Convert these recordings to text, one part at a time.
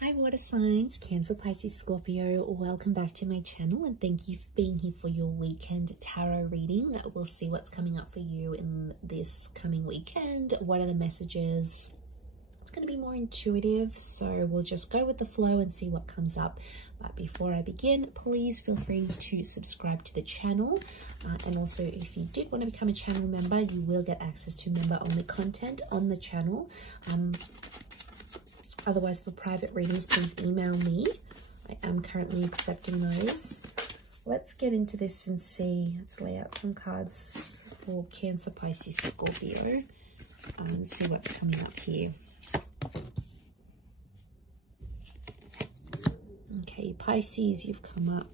Hi water signs, Cancer, Pisces, Scorpio. Welcome back to my channel and thank you for being here for your weekend tarot reading. We'll see what's coming up for you in this coming weekend. What are the messages? It's going to be more intuitive, so we'll just go with the flow and see what comes up. But before I begin, please feel free to subscribe to the channel. And also, if you did want to become a channel member, you will get access to member-only content on the channel. Otherwise, for private readings, please email me. I am currently accepting those. Let's get into this and see. Let's lay out some cards for Cancer, Pisces, Scorpio and see what's coming up here. Okay, Pisces, you've come up.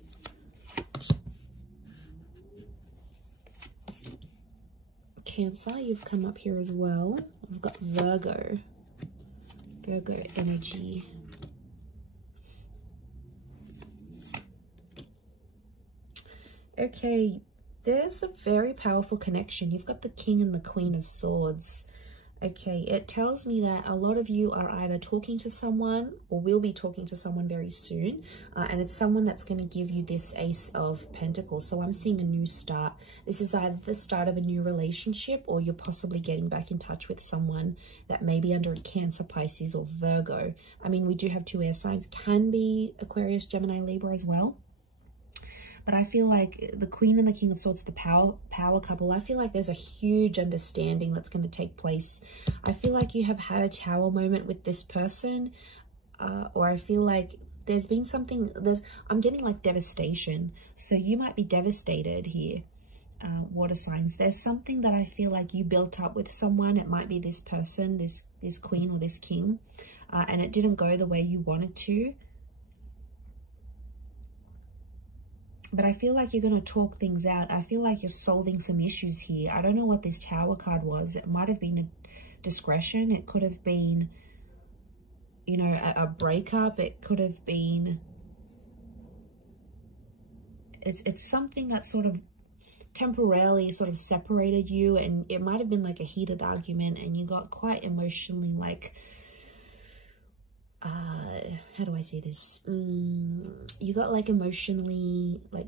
Cancer, you've come up here as well. We've got Virgo energy. Okay, there's a very powerful connection. You've got the King and the Queen of Swords. Okay, it tells me that a lot of you are either talking to someone or will be talking to someone very soon. And it's someone that's going to give you this Ace of Pentacles. So I'm seeing a new start. This is either the start of a new relationship or you're possibly getting back in touch with someone that may be under a Cancer, Pisces or Virgo. I mean, we do have two air signs. Can be Aquarius, Gemini, Libra as well. But I feel like the Queen and the King of Swords, the power couple, I feel like there's a huge understanding that's going to take place. I feel like you have had a tower moment with this person, or I feel like there's been something, I'm getting like devastation. So you might be devastated here, water signs. There's something that I feel like you built up with someone. It might be this person, this Queen or this King, and it didn't go the way you wanted to. But I feel like you're going to talk things out. I feel like you're solving some issues here. I don't know what this Tower card was. It might have been a discretion. It could have been, you know, a breakup. It could have been... It's something that sort of temporarily sort of separated you. And it might have been like a heated argument. And you got quite emotionally like... how do I say this? You got like emotionally, like,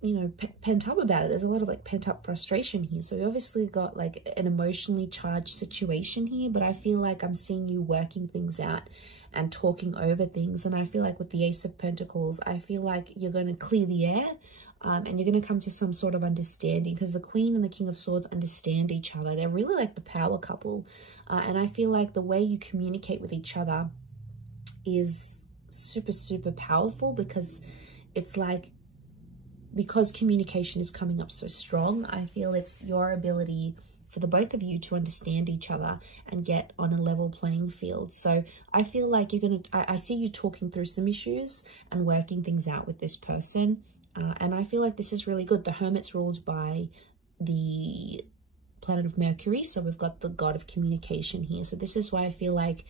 you know, pent up about it. There's a lot of like pent up frustration here. So you obviously got like an emotionally charged situation here, but I feel like I'm seeing you working things out and talking over things. And I feel like with the Ace of Pentacles, I feel like you're going to clear the air. And you're going to come to some sort of understanding, because the Queen and the King of Swords understand each other. They're really like the power couple. And I feel like the way you communicate with each other is super, super powerful, because it's like, because communication is coming up so strong, I feel it's your ability for the both of you to understand each other and get on a level playing field. So I feel like you're going to, I see you talking through some issues and working things out with this person. And I feel like this is really good. The Hermit's ruled by the planet of Mercury. So we've got the god of communication here. So this is why I feel like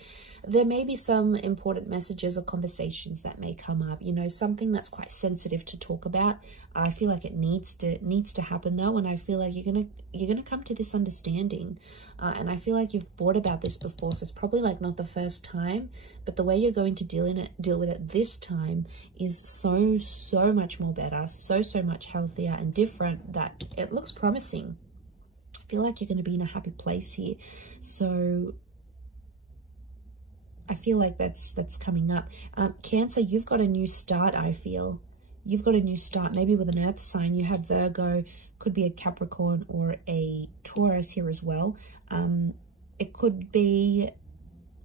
there may be some important messages or conversations that may come up, you know, something that's quite sensitive to talk about. I feel like it needs to happen though. And I feel like you're going to come to this understanding. And I feel like you've thought about this before. So it's probably like not the first time, but the way you're going to deal with it this time is so much more better, so much healthier and different, that it looks promising. I feel like you're going to be in a happy place here. So I feel like that's coming up. Cancer, you've got a new start, I feel. You've got a new start, maybe with an earth sign. You have Virgo, could be a Capricorn or a Taurus here as well. It could be,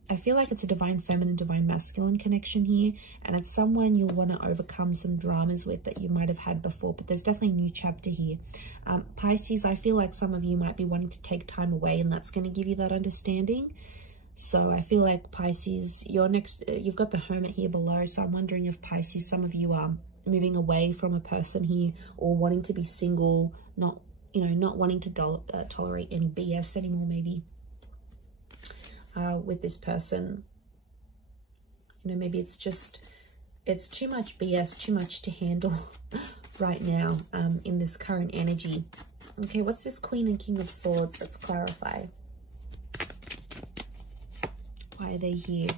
I feel like it's a divine feminine, divine masculine connection here. And it's someone you'll want to overcome some dramas with that you might have had before. But there's definitely a new chapter here. Pisces, I feel like some of you might be wanting to take time away, and that's going to give you that understanding. So I feel like Pisces, you've got the Hermit here below. So I'm wondering if Pisces, some of you are moving away from a person here, or wanting to be single, not wanting to tolerate any BS anymore, maybe with this person. You know, maybe it's too much BS, too much to handle right now in this current energy. Okay, what's this Queen and King of Swords? Let's clarify. Why are they here?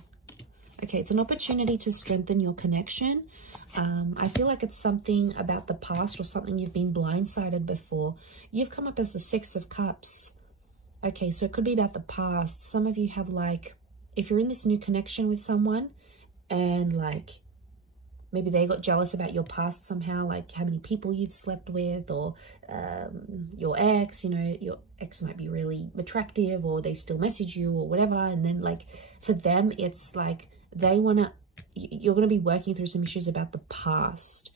Okay, it's an opportunity to strengthen your connection. I feel like it's something about the past or something you've been blindsided before. You've come up as the Six of Cups. Okay, so it could be about the past. Some of you have like, if you're in this new connection with someone and like, maybe they got jealous about your past somehow, like how many people you've slept with, or your ex, you know, your ex might be really attractive, or they still message you or whatever. And then like for them, it's like they want to, you're going to be working through some issues about the past.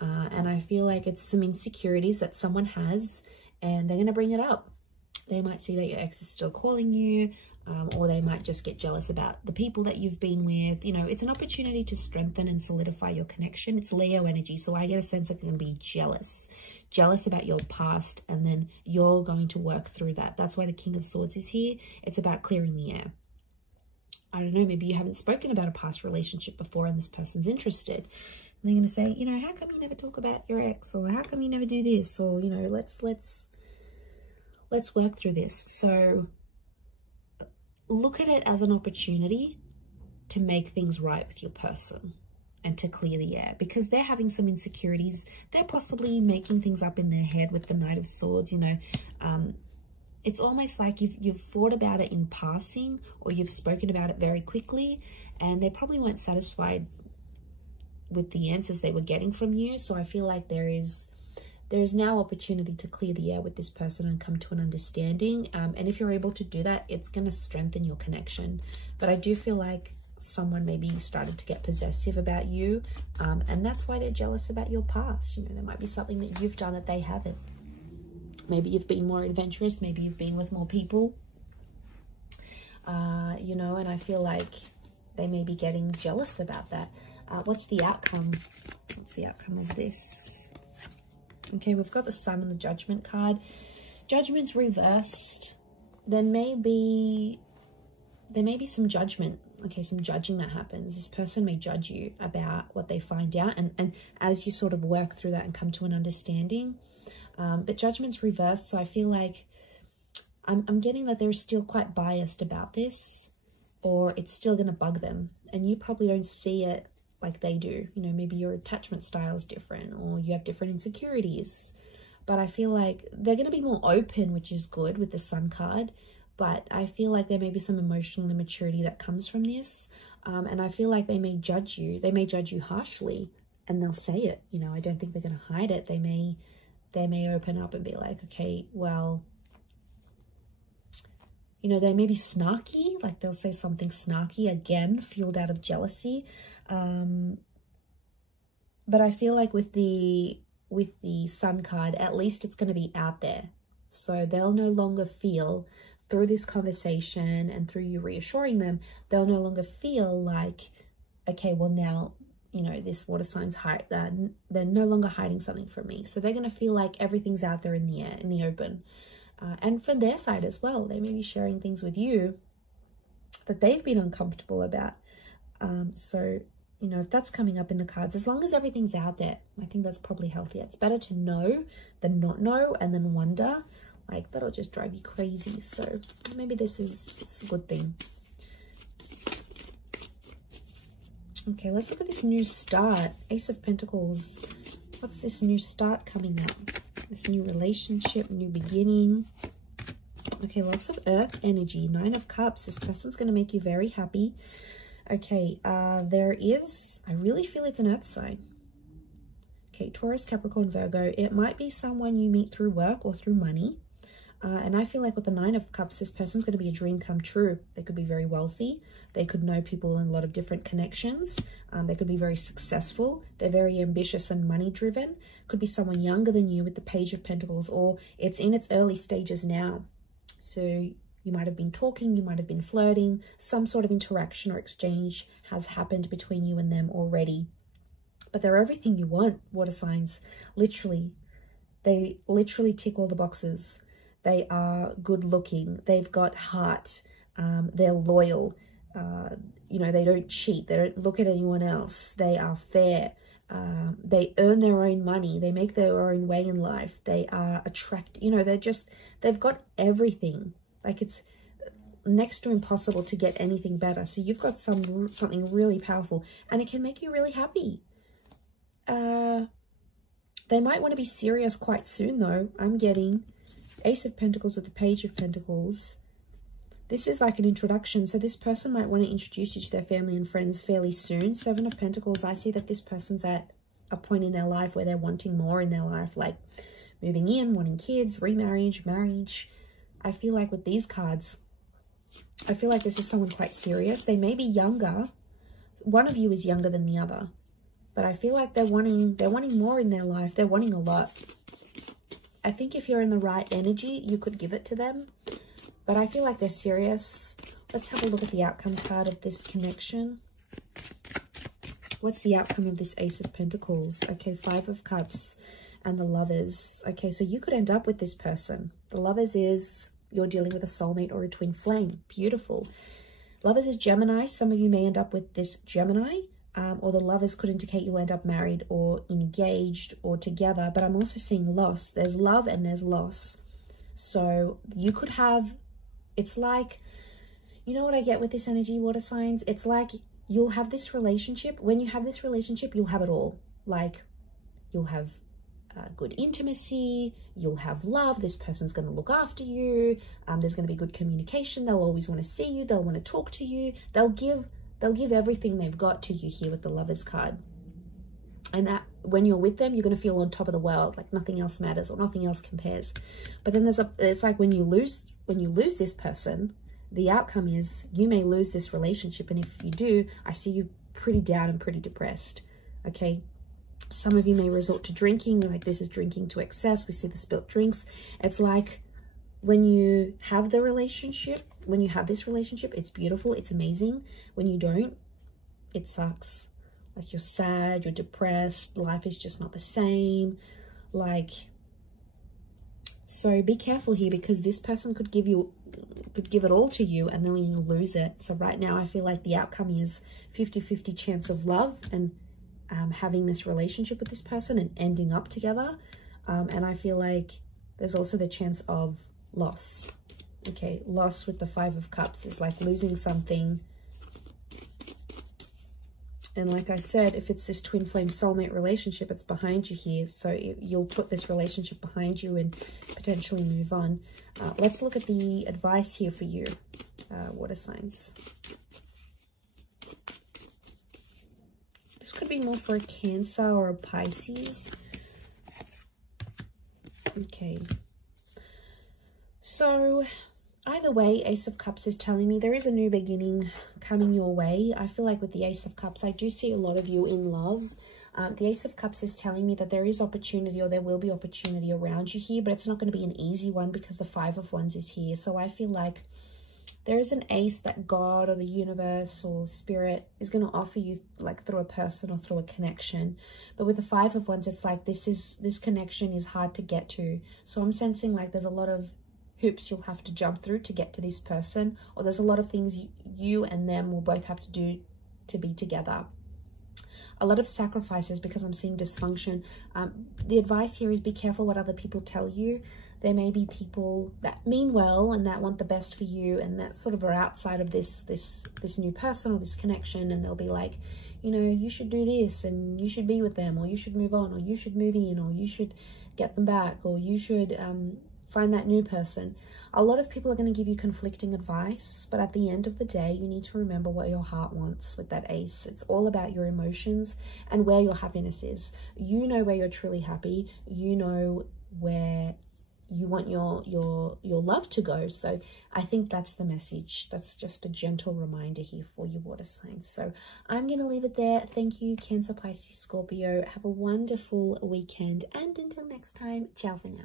And I feel like it's some insecurities that someone has and they're going to bring it up. They might see that your ex is still calling you, or they might just get jealous about the people that you've been with. You know, it's an opportunity to strengthen and solidify your connection. It's Leo energy, so I get a sense of going to be jealous about your past, and then you're going to work through that. That's why the King of Swords is here. It's about clearing the air. I don't know, maybe you haven't spoken about a past relationship before and this person's interested. And they're going to say, you know, how come you never talk about your ex? Or how come you never do this? Or, you know, let's work through this. So look at it as an opportunity to make things right with your person and to clear the air, because they're having some insecurities. They're possibly making things up in their head with the Knight of Swords, you know. It's almost like you've thought about it in passing, or you've spoken about it very quickly, and they probably weren't satisfied with the answers they were getting from you. So I feel like there is now opportunity to clear the air with this person and come to an understanding. And if you're able to do that, it's going to strengthen your connection. But I do feel like someone maybe started to get possessive about you, and that's why they're jealous about your past. You know, there might be something that you've done that they haven't. Maybe you've been more adventurous. Maybe you've been with more people, you know, and I feel like they may be getting jealous about that. What's the outcome? What's the outcome of this? Okay, we've got the Sun and the Judgment card. Judgment's reversed. There may be some judgment. Okay, some judging that happens. This person may judge you about what they find out, and as you sort of work through that and come to an understanding. But Judgment's reversed, so I feel like I'm getting that they're still quite biased about this, or it's still going to bug them, and you probably don't see it like they do. You know, maybe your attachment style is different, or you have different insecurities. But I feel like they're going to be more open, which is good with the Sun card. But I feel like there may be some emotional immaturity that comes from this. And I feel like they may judge you. They may judge you harshly, and they'll say it. You know, I don't think they're going to hide it. They may open up and be like, okay, well, you know, they may be snarky. Like they'll say something snarky, again, fueled out of jealousy. But I feel like with the Sun card, at least it's going to be out there. So they'll no longer feel, through this conversation and through you reassuring them, they'll no longer feel like, okay, well now, you know, this water sign's they're no longer hiding something from me. So they're going to feel like everything's out there in the air, in the open. And for their side as well, they may be sharing things with you that they've been uncomfortable about. So, you know, if that's coming up in the cards, as long as everything's out there, I think that's probably healthier. It's better to know than not know and then wonder. Like, that'll just drive you crazy. So maybe this is a good thing. Okay, let's look at this new start. Ace of Pentacles. What's this new start coming up? This new relationship, new beginning. Okay, lots of Earth energy. 9 of Cups. This person's going to make you very happy. Okay, I really feel it's an Earth sign. Okay, Taurus, Capricorn, Virgo. It might be someone you meet through work or through money. And I feel like with the 9 of Cups, this person's going to be a dream come true. They could be very wealthy. They could know people in a lot of different connections. They could be very successful. They're very ambitious and money driven. Could be someone younger than you with the Page of Pentacles, or it's in its early stages now. So you might have been talking, you might have been flirting. Some sort of interaction or exchange has happened between you and them already. But they're everything you want, water signs. Literally. They literally tick all the boxes. They are good looking. They've got heart. They're loyal. You know, they don't cheat. They don't look at anyone else. They are fair. They earn their own money. They make their own way in life. They are attractive. You know, they've got everything. Like next to impossible to get anything better. So you've got something really powerful, and it can make you really happy. They might want to be serious quite soon, though. I'm getting Ace of Pentacles with the Page of Pentacles. This is like an introduction, so this person might want to introduce you to their family and friends fairly soon. Seven of Pentacles, I see that this person's at a point in their life where they're wanting more in their life, like moving in, wanting kids, remarriage, marriage. I feel like with these cards, I feel like this is someone quite serious. They may be younger. One of you is younger than the other, but I feel like they're wanting more in their life. They're wanting a lot. I think if you're in the right energy, you could give it to them. But I feel like they're serious. Let's have a look at the outcome card of this connection. What's the outcome of this Ace of Pentacles? Okay, Five of Cups and the Lovers. Okay, so you could end up with this person. The Lovers is you're dealing with a soulmate or a twin flame. Beautiful. Lovers is Gemini. Some of you may end up with this Gemini. Or the Lovers could indicate you'll end up married or engaged or together. But I'm also seeing loss. There's love and there's loss. So you could have... It's like, you know what I get with this energy, water signs? It's like you'll have this relationship. When you have this relationship, you'll have it all. Like, you'll have good intimacy. You'll have love. This person's going to look after you. There's going to be good communication. They'll always want to see you. They'll want to talk to you. They'll give everything they've got to you here with the Lovers card. And that when you're with them, you're going to feel on top of the world, like nothing else matters or nothing else compares. But then it's like when you lose this person, the outcome is you may lose this relationship. And if you do, I see you pretty down and pretty depressed. Okay. Some of you may resort to drinking, like this is drinking to excess. We see the spilt drinks. It's like when you have the relationship, when you have this relationship, it's beautiful. It's amazing. When you don't, it sucks. Like you're sad, you're depressed, life is just not the same. Like, so be careful here because this person could give it all to you and then you'll lose it. So right now I feel like the outcome is 50-50 chance of love and having this relationship with this person and ending up together. And I feel like there's also the chance of loss. Okay, loss with the Five of Cups is like losing something. And like I said, if it's this twin flame soulmate relationship, it's behind you here. So you'll put this relationship behind you and potentially move on. Let's look at the advice here for you, water signs. This could be more for a Cancer or a Pisces. Okay. So either way, Ace of Cups is telling me there is a new beginning coming your way. I feel like with the Ace of Cups, I do see a lot of you in love. The Ace of Cups is telling me that there is opportunity or there will be opportunity around you here, but it's not going to be an easy one because the Five of Wands is here. So I feel like there is an ace that God or the universe or spirit is going to offer you like through a person or through a connection. But with the Five of Wands, it's like this connection is hard to get to. So I'm sensing like there's a lot of hoops you'll have to jump through to get to this person, or there's a lot of things you and them will both have to do to be together. A lot of sacrifices because I'm seeing dysfunction. The advice here is be careful what other people tell you. There may be people that mean well and that want the best for you and that sort of are outside of this new person or this connection, and they'll be like, you know, you should do this and you should be with them, or you should move on, or you should move in, or you should get them back, or you should find that new person. A lot of people are going to give you conflicting advice, but at the end of the day, you need to remember what your heart wants with that ace. It's all about your emotions and where your happiness is. You know where you're truly happy. You know where you want your love to go. So I think that's the message. That's just a gentle reminder here for you, water signs. So I'm going to leave it there. Thank you, Cancer, Pisces, Scorpio. Have a wonderful weekend. And until next time, ciao for now.